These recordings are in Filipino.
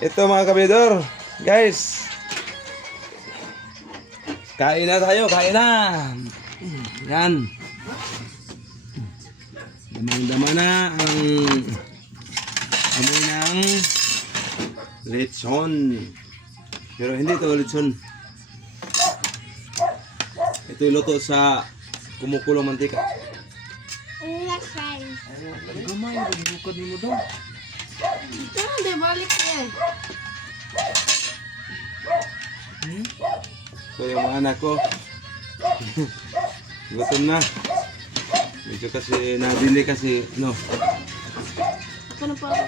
Ito mga kabidor, guys. Kain na tayo, kain na. Yan. Damang-dama na ang amoy ng lechon. Pero hindi ito lechon. Ito yung luto sa kumukulong mantika. Ay, gamay, bukod mo daw. Ito, di balik yan. So yung mga anak ko, gutom na. Medyo kasi nabili kasi, no. Ako na pa ako.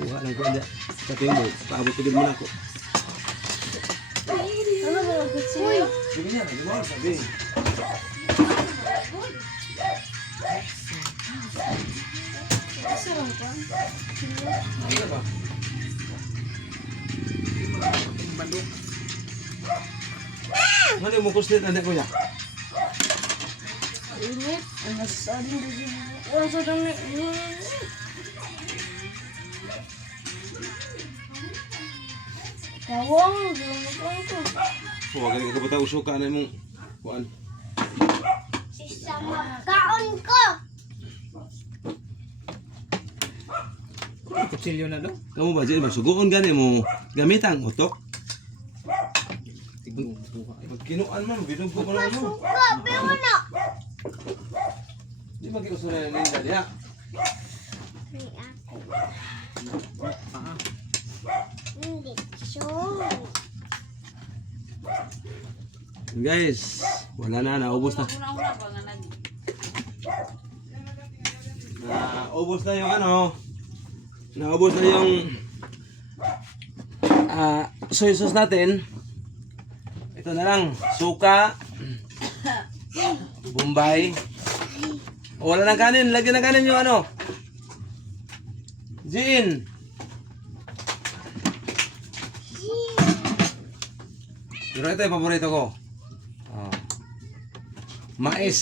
Kuha lang ko, hindi. Pati mo, paabot tigil mo na ako. Ano ba ang kutsiyo? Sige niya, hindi mo, sabi. Sarang ka? Ano ba? Ano yung mukuslit na kuya? Init. Ang nasasabi mo dito. Wala sa dami. Kawang, gano'n ko. Huwag ka ba tayo usuka na mong kuan. Kaon ko! Kutsilyo na daw. Kamu ba dyan, masugoon gani mo gamit ang utok? Pag kinuan mo, binugbo ko na mo. Suka, pero na! Di mag-iuso na yung linda diya. May ako. Hindi. Sure. Guys, wala na, naubos na. Naubos na yung ano. Naubos na yung soy sauce natin. Ito na lang, suka, Bombay. O, wala ng kanin, lagyan ng kanin yung ano. Gin. Pero ito yung paborito ko. Mais.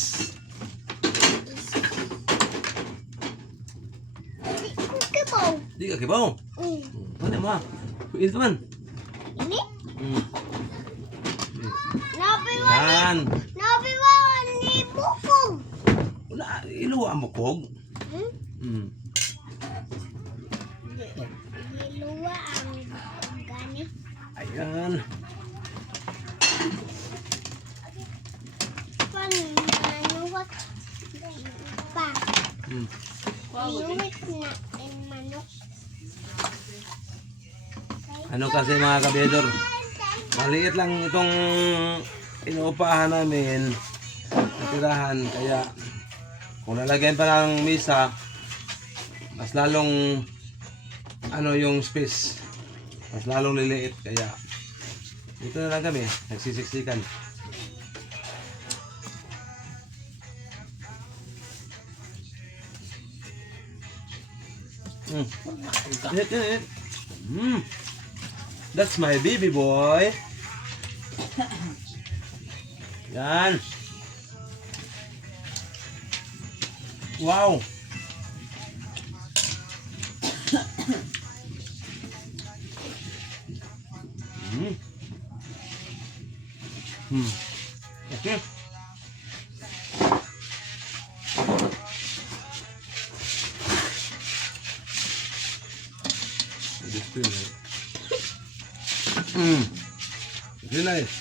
Hindi ko kibaw. Di ka kibaw. Ano ma? Kuin ka man. Ini? Hmm. Nabiwan Yan. Nabiwan ni Bukog. Wala, iluwa ang bukog. Hmm. Niluwa ang gani. Ayan. Manuwat pa. Hmm. Inuwit na ang manok. Ano kasi mga kabedor, maliit lang itong inuupahan namin na tirahan, kaya kung lalagyan pa ng misa, mas lalong ano yung space, mas lalong liliit, kaya dito na lang kami nagsisiksikan. That's my baby boy. Yan. Wow. Okay. Very nice.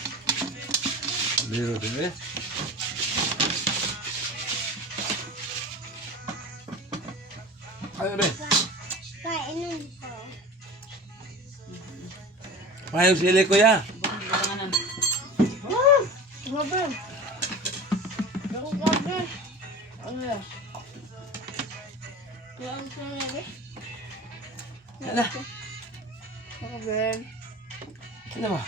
Little bit. Ayo be. Kainan ko. Paano sili kuya? Grabe. Grabe. Ano yan? Kaya ang sinabi? Ano? Grabe. Ano ba?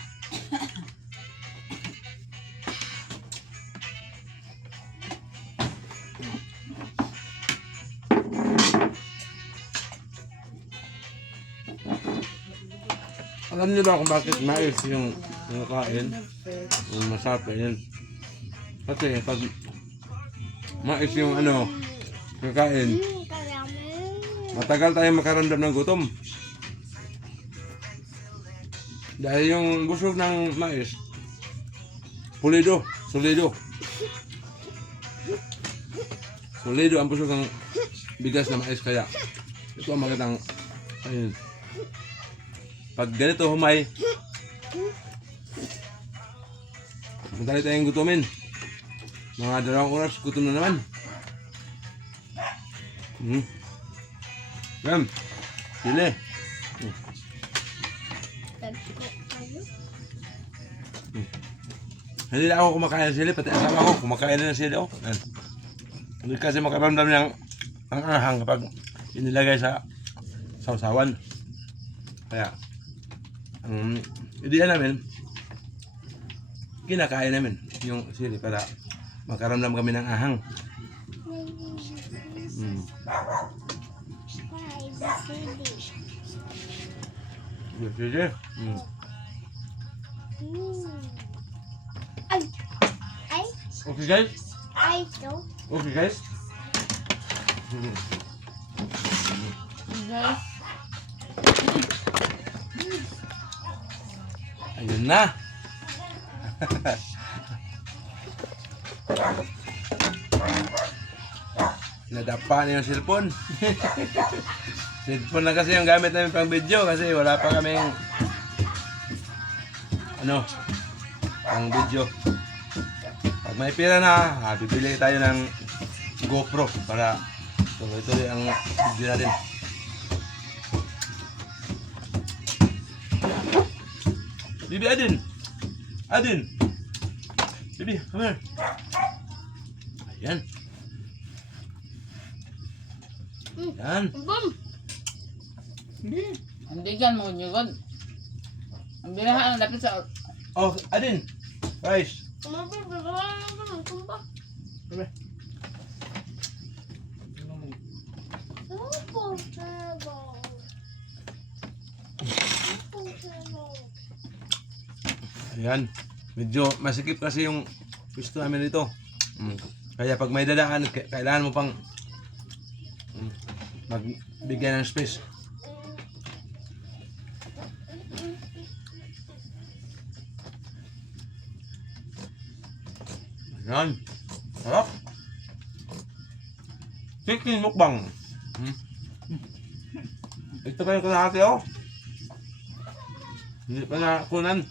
Alam niyo ba kung bakit mais yung kain? Yung masarap yun. Kasi pag mais yung ano, kakain, Kalaman. matagal tayo makaramdam ng gutom. Dahil yung busog ng mais, pulido, solido. Solido ang busog ng bigas na mais kaya ito ang magandang ayun. Pag ganito humay, madali tayong gutumin. Mga 2 oras, gutom na naman. Yan. Sili. Tagpo kayo. Hindi na ako kumakain ng sili, pati asawa ko kumakain na ng sili. Oh. Yan. Hindi kasi makaramdam niyang ang ahang kapag inilagay sa sausawan. Kaya, ang ideya namin, kinakain namin yung sili para makaramdam kami ng ahang. ABCD. Sige. Ay! Ay! Okay guys? Ay to. Okay guys? Guys, Ayun na. Nadapa niya yung cellphone. Cellphone na kasi yung gamit namin pang video kasi wala pa kaming pang video. Pag may pera na, bibili tayo ng GoPro para tuloy-tuloy ang video natin. Bibi Adin! Adin! Bibi, come here. Ayan. Yan. bum! Hindi dyan mo nyugod. Ang binahan ang lapit sa... Oh, Adin! Rice! Kumabay, bagawa naman ang tumba. Opo, sabo. Opo, sabo. Ayan. Medyo masikip kasi yung pwesto namin dito. Kaya pag may dadaan, kailangan mo pang magbigay ng space. Ayan. Sarap. Chicken mukbang. Ito pa yung kalahati oh. Hindi pa na kunan.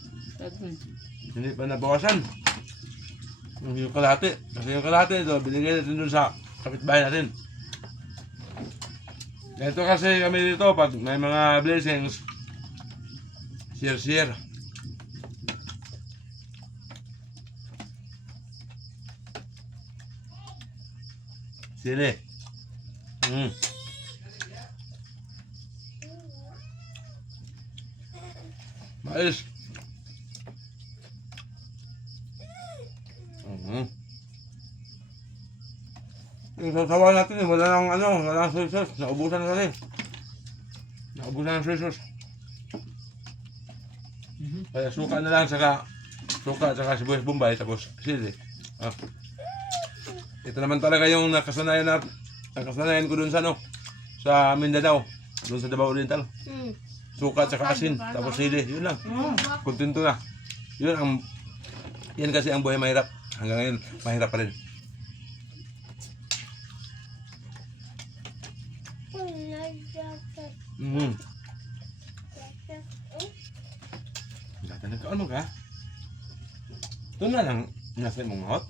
Hindi pa nabawasan. Yung kalahati. Kasi yung kalahati ito, binigay natin dun sa kapitbahay natin. Ito kasi kami dito, pag may mga blessings, share. Sili. Mais. Yung sasawa natin, wala nang soy sauce. Naubusan kasi. Naubusan ng soy sauce. Kaya suka na lang, saka sibuyas bombay, tapos sili. Ito naman talaga yung nakasanayan ko dun sa sa Mindanao, dun sa Davao Oriental. Suka saka asin, tapos sili, yun lang. Kontento na. Yan kasi ang buhay mahirap. Hanggang ngayon, mahirap pa rin. Ano ka? Ito na lang nasa mong hot.